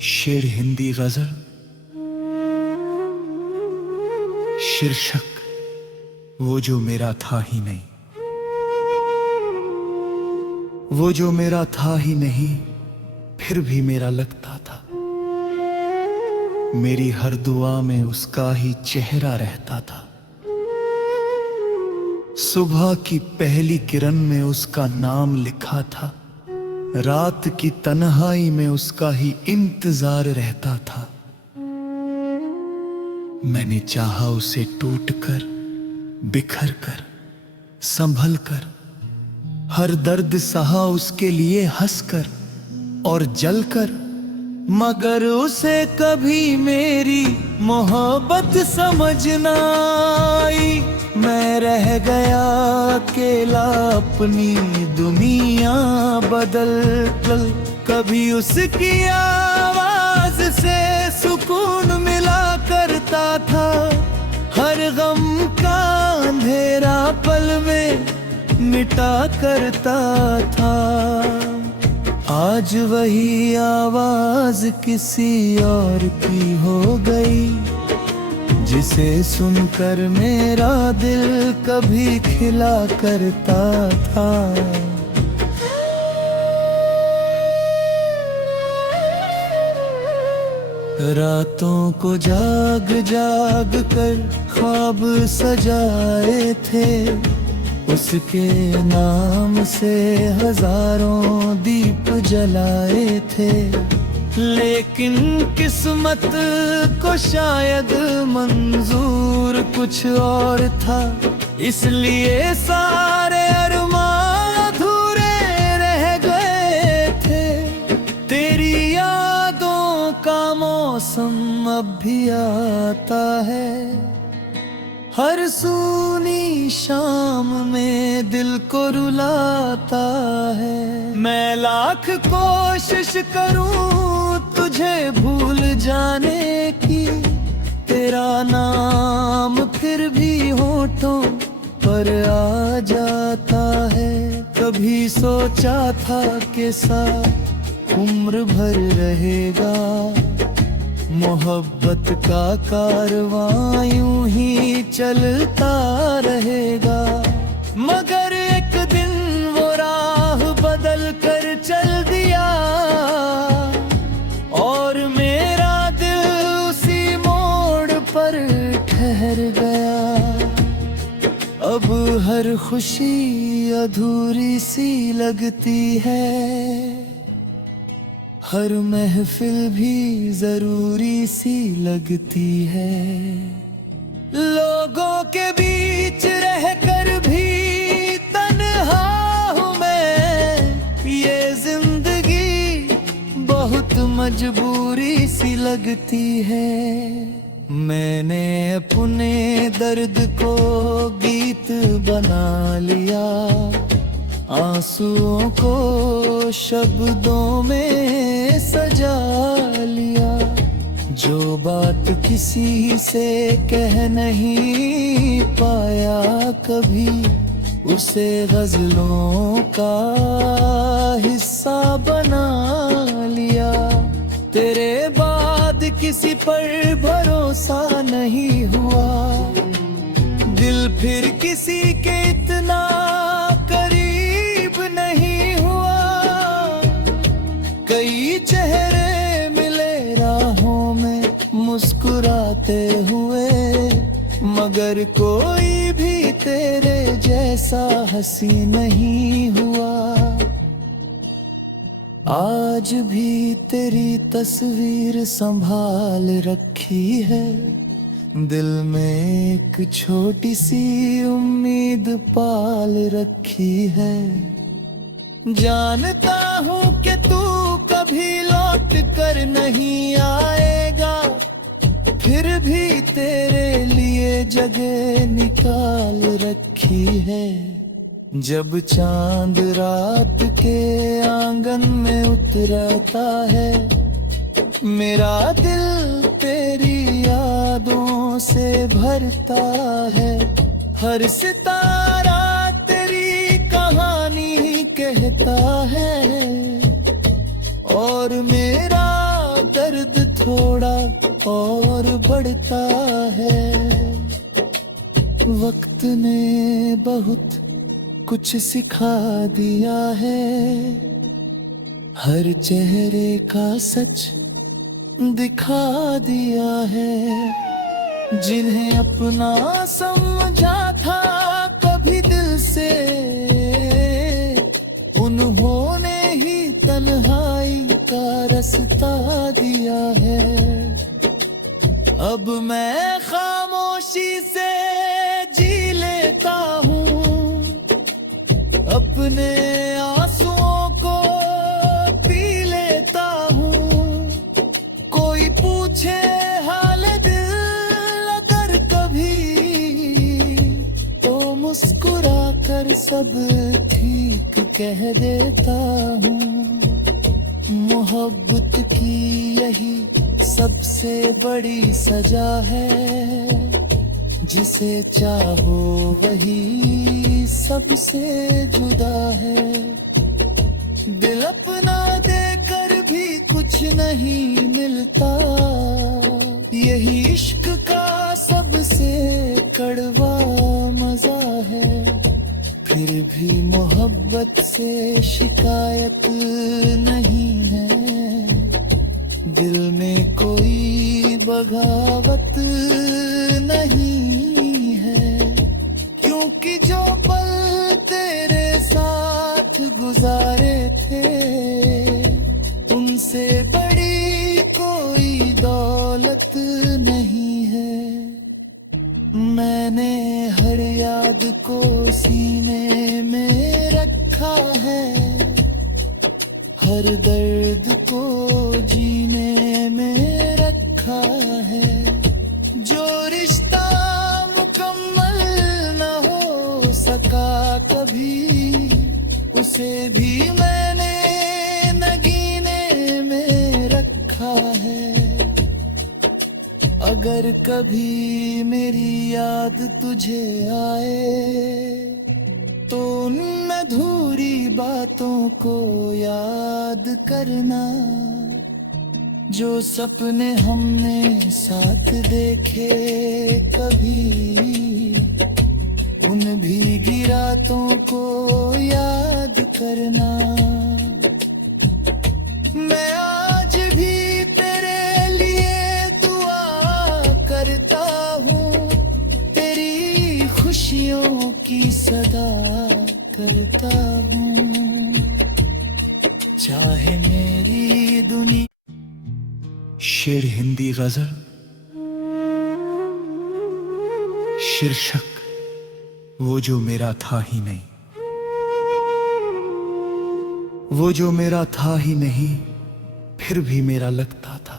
शेर हिंदी गजल शीर्षक वो जो मेरा था ही नहीं। वो जो मेरा था ही नहीं फिर भी मेरा लगता था। मेरी हर दुआ में उसका ही चेहरा रहता था। सुबह की पहली किरण में उसका नाम लिखा था। रात की तन्हाई में उसका ही इंतजार रहता था। मैंने चाहा उसे टूटकर, बिखर कर, संभल कर, हर दर्द सहा उसके लिए हंसकर और जलकर, मगर उसे कभी मेरी मोहब्बत समझ ना आई। मैं रह गया अकेला अपनी दुनिया बदल कर। कभी उसकी आवाज से सुकून मिला करता था। हर गम का अंधेरा पल में मिटा करता था। आज वही आवाज किसी और की हो गई, जिसे सुनकर मेरा दिल कभी खिला करता था। रातों को जाग जाग कर ख्वाब सजाए थे। उसके नाम से हजारों दीप जलाए थे। लेकिन किस्मत को शायद मंजूर कुछ और था। इसलिए सारे अरमान अधूरे रह गए थे। तेरी यादों का मौसम अब भी आता है। हर सूनी शाम में दिल को रुलाता है। मैं लाख कोशिश करूं तुझे भूल जाने की, तेरा नाम फिर भी होठों पर आ जाता है। कभी सोचा था कि साथ उम्र भर रहेगा, मोहब्बत का कारवां यूं ही चलता रहेगा। मगर एक दिन वो राह बदल कर चल दिया और मेरा दिल उसी मोड़ पर ठहर गया। अब हर खुशी अधूरी सी लगती है। हर महफिल भी जरूरी सी लगती है। लोगों के बीच रहकर भी तन्हा हूँ मैं। ये जिंदगी बहुत मजबूरी सी लगती है। मैंने अपने दर्द को गीत बना लिया। आंसुओं को शब्दों में सजा लिया। जो बात किसी से कह नहीं पाया कभी, उसे गजलों का हिस्सा बना लिया। तेरे बाद किसी पर भरोसा नहीं हुआ। दिल फिर किसी के इतना नहीं हुआ। कई चेहरे मिले राहों में मुस्कुराते हुए, मगर कोई भी तेरे जैसा हंसी नहीं हुआ। आज भी तेरी तस्वीर संभाल रखी है। दिल में एक छोटी सी उम्मीद पाल रखी है। जानता हूँ कि तू कभी लौट कर नहीं आएगा, फिर भी तेरे लिए जगह निकाल रखी है। जब चांद रात के आंगन में उतरता है, मेरा दिल तेरी यादों से भरता है। हर सितारा तेरी कहानी कहता है और मेरा दर्द थोड़ा और बढ़ता है। वक्त ने बहुत कुछ सिखा दिया है, हर चेहरे का सच दिखा दिया है। जिन्हें अपना समझा था कभी दिल से, उन्होंने ही तन्हाई का रास्ता दिया है। अब मैं खामोशी से जी लेता हूँ, अपने आंसुओं को पी लेता हूँ। कोई पूछे हाल दिल अगर कभी, तो मुस्कुरा कर सब ठीक कह देता हूँ। मोहब्बत की यही सबसे बड़ी सजा है, जिसे चाहो वही सबसे जुदा है। दिल अपना देकर भी कुछ नहीं मिलता, यही इश्क का सबसे कड़वा मजा है। फिर भी मोहब्बत से शिकायत नहीं है, दिल में कोई बगावत नहीं है। क्योंकि जो पल तेरे साथ गुजारे थे, उनसे बड़ी कोई दौलत नहीं है। मैंने हर याद को सीने में रखा है, हर दर्द को जीने में रखा है। जो रिश्ता मुकम्मल न हो सका कभी, उसे भी मैंने नगीने में रखा है। अगर कभी मेरी याद तुझे आए, तो उन अधूरी बातों को याद करना। जो सपने हमने साथ देखे कभी, उन भीगी रातों को याद करना। मैं आज भी तेरे लिए दुआ करता हूँ, तेरी खुशियों की सदा करता हूँ। चाहे मेरी दुनिया। शेर हिंदी गजल, शीर्षक वो जो मेरा था ही नहीं। वो जो मेरा था ही नहीं, फिर भी मेरा लगता था।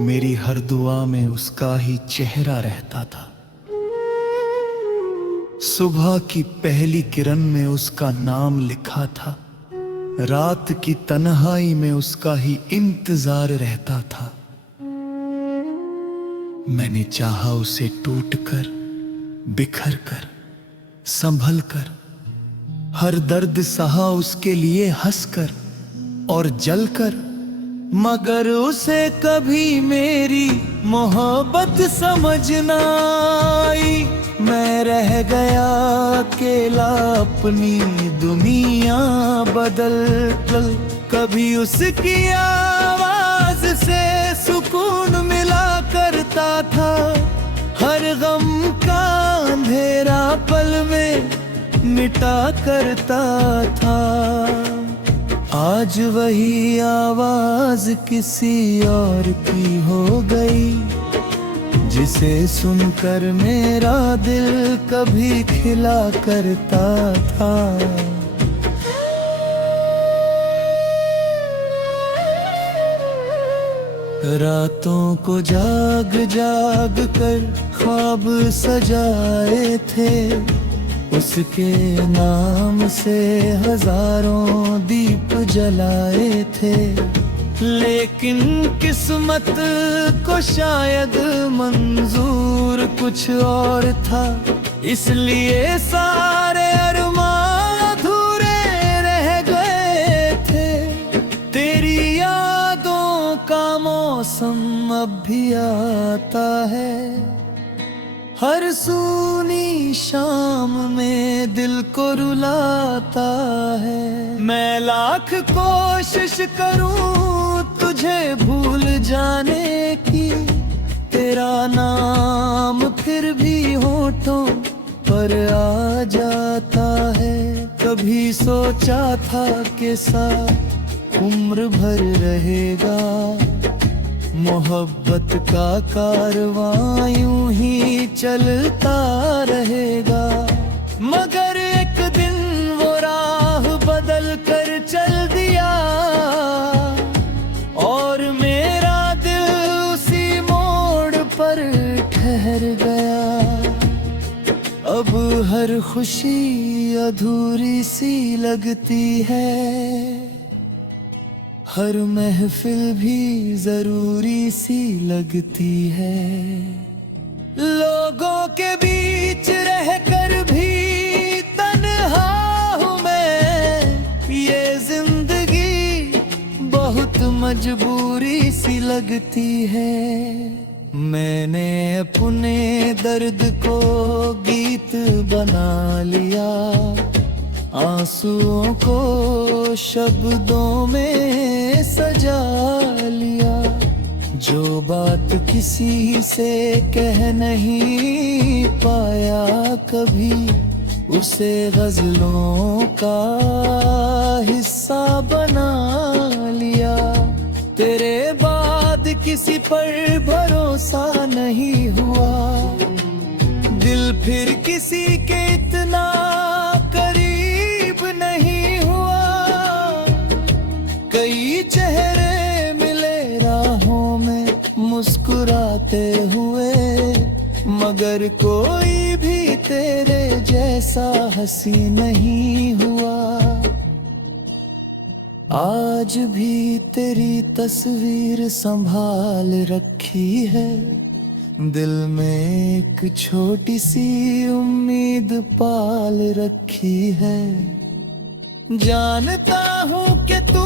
मेरी हर दुआ में उसका ही चेहरा रहता था। सुबह की पहली किरण में उसका नाम लिखा था, रात की तन्हाई में उसका ही इंतजार रहता था। मैंने चाहा उसे टूटकर, बिखर कर, संभल कर, हर दर्द सहा उसके लिए हंसकर और जलकर। मगर उसे कभी मेरी मोहब्बत समझ ना आई। मैं रह गया अकेला अपनी दुनिया बदल कर। कभी उसकी आवाज से सुकून मिला करता था, हर गम का अंधेरा पल में मिटा करता था। आज वही आवाज किसी और की हो गई, जिसे सुनकर मेरा दिल कभी खिला करता था। रातों को जाग जाग कर ख्वाब सजाए थे, उसके नाम से हजारों दीप जलाए थे। लेकिन किस्मत को शायद मंजूर कुछ और था, इसलिए सारे अरमान अधूरे रह गए थे। तेरी यादों मौसम अब भी आता है, हर सूनी शाम में दिल को रुलाता है। मैं लाख कोशिश करूं तुझे भूल जाने की, तेरा नाम फिर भी होठों पर आ जाता है। कभी सोचा था कि साथ उम्र भर रहेगा, मोहब्बत का कारवां यूं ही चलता रहेगा। मगर एक दिन वो राह बदल कर चल दिया, और मेरा दिल उसी मोड़ पर ठहर गया। अब हर खुशी अधूरी सी लगती है, हर महफिल भी जरूरी सी लगती है। लोगों के बीच रहकर भी तन्हा हूँ मैं, ये जिंदगी बहुत मजबूरी सी लगती है। मैंने अपने दर्द को गीत बना लिया, आंसुओं को शब्दों में सजा लिया। जो बात किसी से कह नहीं पाया कभी, उसे गजलों का हिस्सा बना लिया। तेरे बाद किसी पर भरोसा नहीं हुआ, दिल फिर किसी के इतना करीब नहीं हुआ। कई चेहरे मिले राहों में मुस्कुराते हुए, मगर कोई भी तेरे जैसा हंसी नहीं हुआ। आज भी तेरी तस्वीर संभाल रखी है, दिल में एक छोटी सी उम्मीद पाल रखी है। जानता हूँ कि तू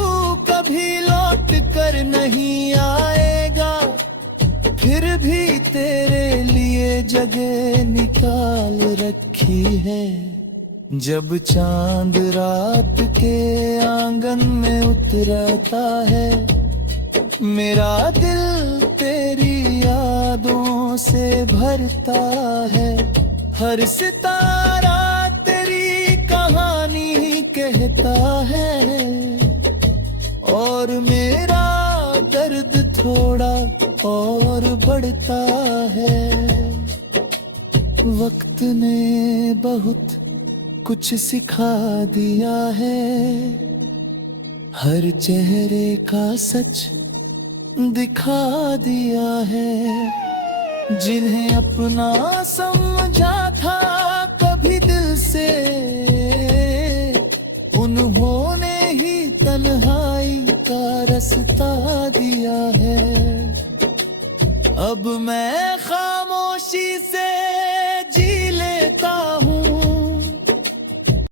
कभी लौट कर नहीं आएगा, फिर भी तेरे लिए जगह निकाल रखी है। जब चांद रात के आंगन में उतरता है, मेरा दिल तेरी यादों से भरता है। हर सितारा तेरी कहानी कहता है, और मेरा दर्द थोड़ा और बढ़ता है। वक्त ने बहुत कुछ सिखा दिया है, हर चेहरे का सच दिखा दिया है। जिन्हें अपना समझा था कभी दिल से, उन्होंने ही तन्हाई का रास्ता दिया है। अब मैं